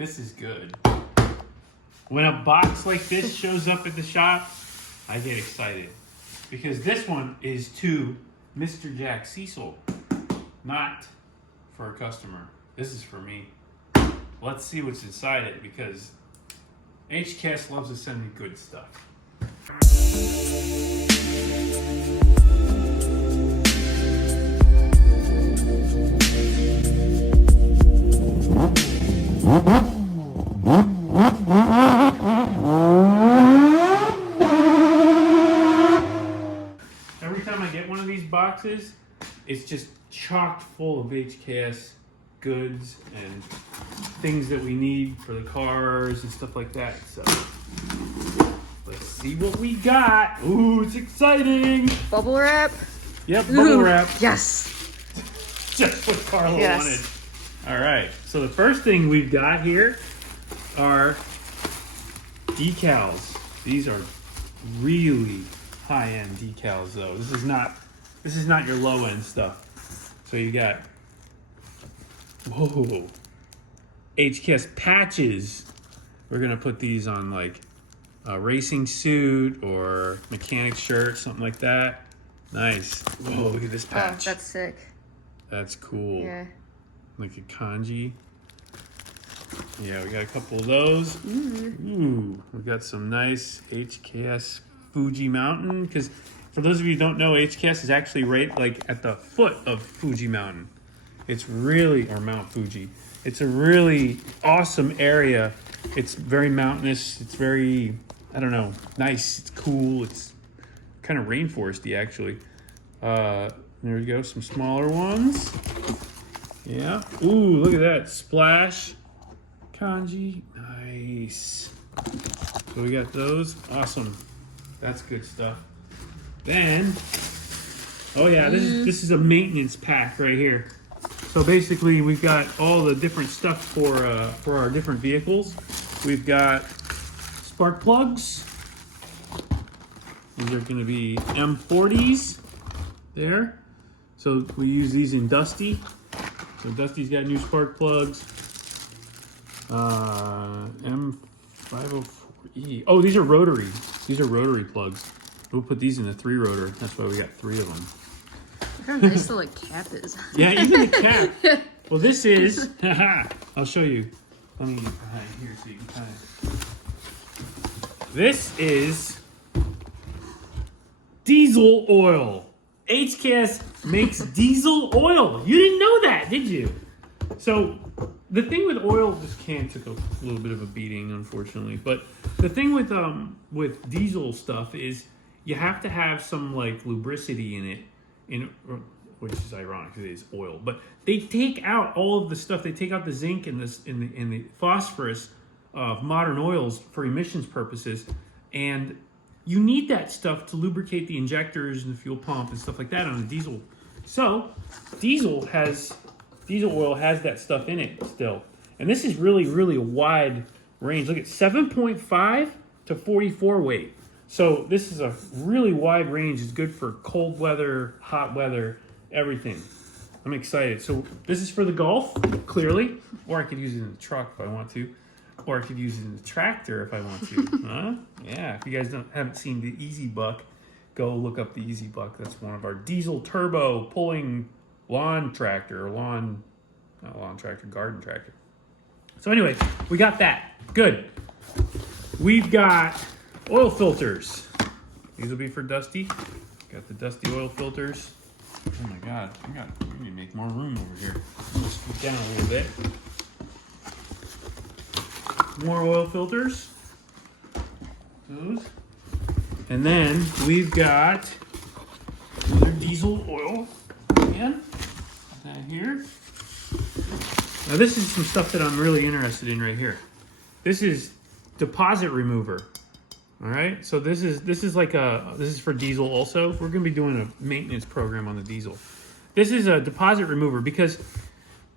This is good. When a box like this shows up at the shop, I get excited. Because this one is to Mr. Jack Cecil, not for a customer. This is for me. Let's see what's inside it, because HKS loves to send me good stuff. Every time I get one of these boxes, it's just chock full of HKS goods and things that we need for the cars and stuff like that. So let's see what we got. Ooh, it's exciting. Bubble wrap. Yep, bubble wrap. Yes. Just what Carla wanted. All right, so the first thing we've got here are decals. These are really high-end decals, though. This is not your low-end stuff. So you got, whoa, HKS patches. We're gonna put these on like a racing suit or mechanic shirt, something like that. Nice. Whoa, look at this patch. Oh, that's sick. That's cool. Yeah. Like a kanji. Yeah, we got a couple of those. Ooh, we got some nice HKS Fuji Mountain. Because for those of you who don't know, HKS is actually right like at the foot of Fuji Mountain. It's really, or Mount Fuji. It's a really awesome area. It's very mountainous. It's very, I don't know, nice. It's cool. It's kind of rainforesty actually. There we go, some smaller ones. Yeah. Ooh, look at that. Splash. Kanji. Nice. So we got those. Awesome. That's good stuff. Then, oh yeah, this is a maintenance pack right here. So basically we've got all the different stuff for our different vehicles. We've got spark plugs. These are going to be M40s there. So we use these in Dusty. So Dusty's got new spark plugs. M504E. Oh, these are rotary. These are rotary plugs. We'll put these in the 3-rotor. That's why we got 3 of them. Look how nice the like cap is. Yeah, even the cap. Well, this is. I'll show you. Let me get behind here so you can kind of. This is diesel oil. HKS makes diesel oil. You didn't know that, did you? So the thing with oil, this can took a little bit of a beating, unfortunately. But the thing with diesel stuff is you have to have some like lubricity in it, which is ironic because it is oil. But they take out all of the stuff. They take out the zinc and the phosphorus of modern oils for emissions purposes, and you need that stuff to lubricate the injectors and the fuel pump and stuff like that on a diesel. So diesel oil has that stuff in it still. And this is really, really a wide range. Look at 7.5 to 44 weight. So this is a really wide range. It's good for cold weather, hot weather, everything. I'm excited. So this is for the Golf, clearly. Or I could use it in the truck if I want to. Or I could use it in the tractor if I want to. Huh? Yeah, if you guys haven't seen the Easy Buck, go look up the Easy Buck. That's one of our diesel turbo pulling lawn tractor, garden tractor. So anyway, we got that. Good. We've got oil filters. These will be for Dusty. Got the Dusty oil filters. Oh my God, we need to make more room over here. I'm gonna scoot down a little bit. More oil filters. Those. And then we've got another diesel oil can. That here. Now this is some stuff that I'm really interested in right here. This is deposit remover. All right. So this is for diesel also. We're going to be doing a maintenance program on the diesel. This is a deposit remover because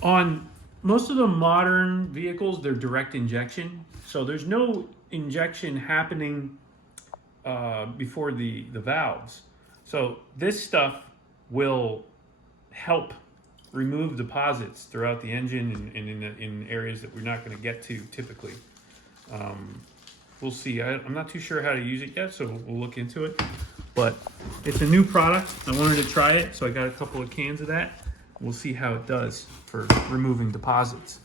on most of the modern vehicles, they're direct injection. So there's no injection happening before the valves. So this stuff will help remove deposits throughout the engine and in areas that we're not going to get to typically. We'll see. I'm not too sure how to use it yet, so we'll look into it. But it's a new product. I wanted to try it, so I got a couple of cans of that. We'll see how it does for removing deposits.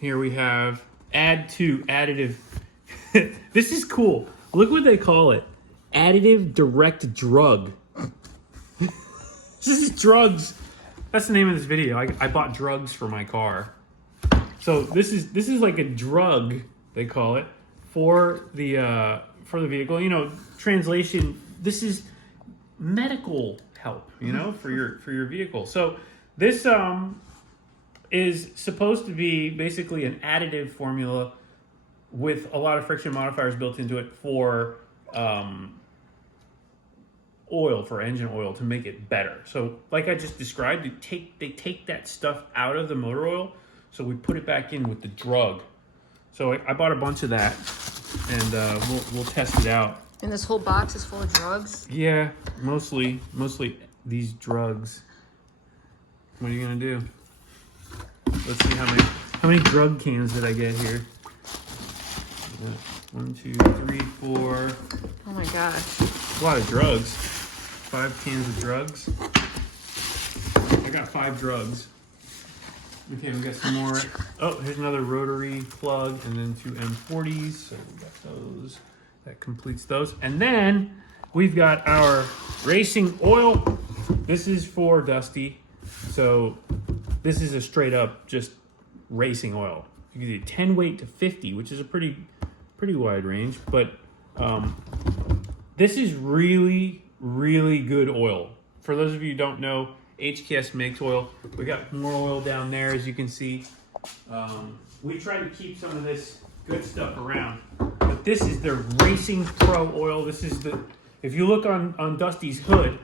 Here we have add to additive. This is cool. Look what they call it. Additive direct drug. This is drugs. That's the name of this video. I bought drugs for my car. So this is like a drug, they call it, for the vehicle. You know, translation, this is medical help, you know, for your vehicle. So this is supposed to be basically an additive formula with a lot of friction modifiers built into it for oil, for engine oil, to make it better. So like I just described, they take that stuff out of the motor oil, so we put it back in with the drug. So I bought a bunch of that, and we'll test it out. And this whole box is full of drugs? Yeah, mostly these drugs. What are you gonna do? Let's see how many drug cans did I get here. 1, 2, 3, 4. Oh my gosh. A lot of drugs. 5 cans of drugs. I got 5 drugs. Okay, we got some more. Oh, here's another rotary plug, and then 2 M40s. So we got those. That completes those. And then we've got our racing oil. This is for Dusty. So this is a straight up just racing oil. You can do 10 weight to 50, which is a pretty wide range. But this is really good oil. For those of you who don't know, HKS makes oil. We got more oil down there, as you can see. We try to keep some of this good stuff around. But this is their Racing Pro oil. This is if you look on Dusty's hood,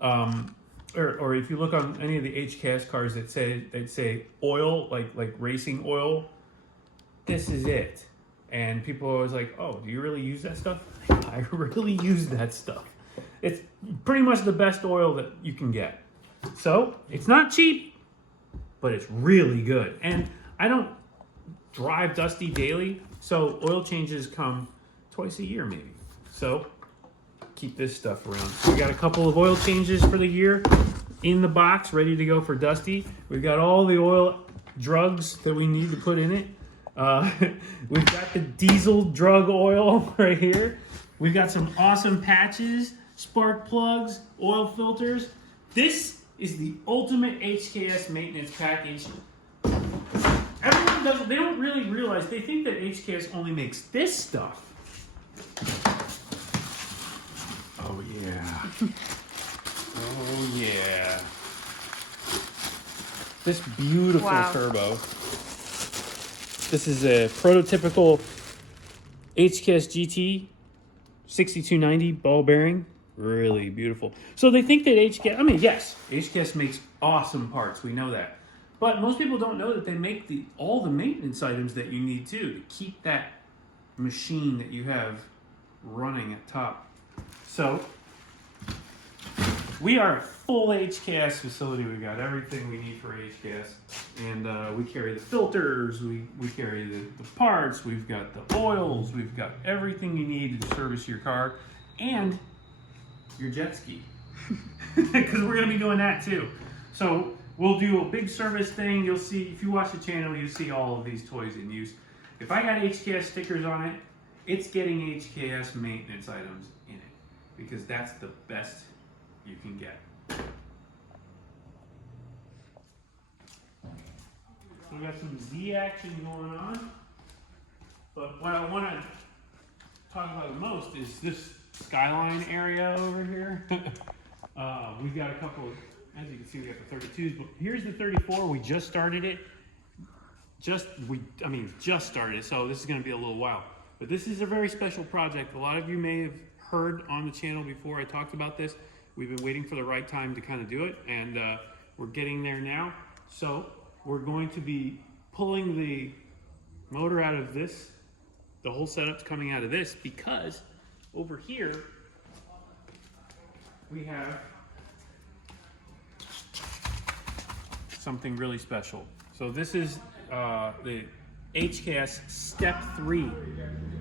or if you look on any of the HKS cars that say oil, like racing oil, this is it. And people are always like, oh, do you really use that stuff? I really use that stuff. It's pretty much the best oil that you can get. So it's not cheap, but it's really good. And I don't drive Dusty daily, so oil changes come twice a year maybe. So keep this stuff around. So we got a couple of oil changes for the year in the box, ready to go for Dusty. We've got all the oil drugs that we need to put in it. We've got the diesel drug oil right here. We've got some awesome patches, spark plugs, oil filters. This is the ultimate HKS maintenance package. Everyone they don't really realize, they think that HKS only makes this stuff. Oh yeah. Oh yeah. This beautiful turbo. This is a prototypical HKS GT 6290 ball bearing. Really beautiful. So they think that yes, HKS makes awesome parts. We know that. But most people don't know that they make all the maintenance items that you need to keep that machine that you have running at top. So we are a full HKS facility. We've got everything we need for HKS. And we carry the filters, we carry the parts, we've got the oils, we've got everything you need to service your car and your jet ski. Because we're going to be doing that too. So we'll do a big service thing. You'll see, if you watch the channel, you'll see all of these toys in use. If I got HKS stickers on it, it's getting HKS maintenance items in it. Because that's the best you can get. So we got some Z action going on. But what I want to talk about the most is this skyline area over here. We've got a couple of, as you can see, we got the 32s, but here's the 34. We just started it. Just started it, so this is going to be a little while. But this is a very special project. A lot of you may have heard on the channel before I talked about this. We've been waiting for the right time to kind of do it, and we're getting there now. So we're going to be pulling the motor out of this. The whole setup's coming out of this because over here we have something really special. So this is the HKS Step 3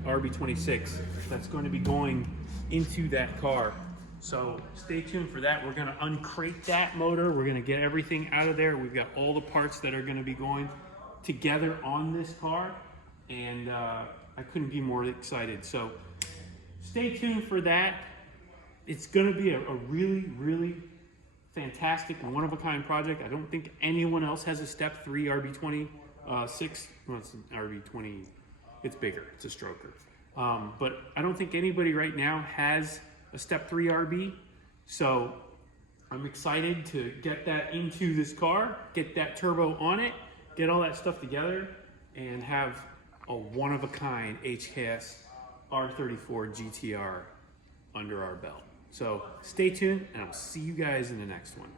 RB26 that's going to be going into that car. So stay tuned for that. We're going to uncrate that motor. We're going to get everything out of there. We've got all the parts that are going to be going together on this car, and I couldn't be more excited. So stay tuned for that. It's going to be a really, really fantastic, one-of-a-kind project. I don't think anyone else has a Step 3 RB26. Well, it's an RB20. It's bigger. It's a stroker. But I don't think anybody right now has a Step 3 RB. So I'm excited to get that into this car, get that turbo on it, get all that stuff together, and have a one-of-a-kind HKS R34 GTR under our belt. So stay tuned, and I'll see you guys in the next one.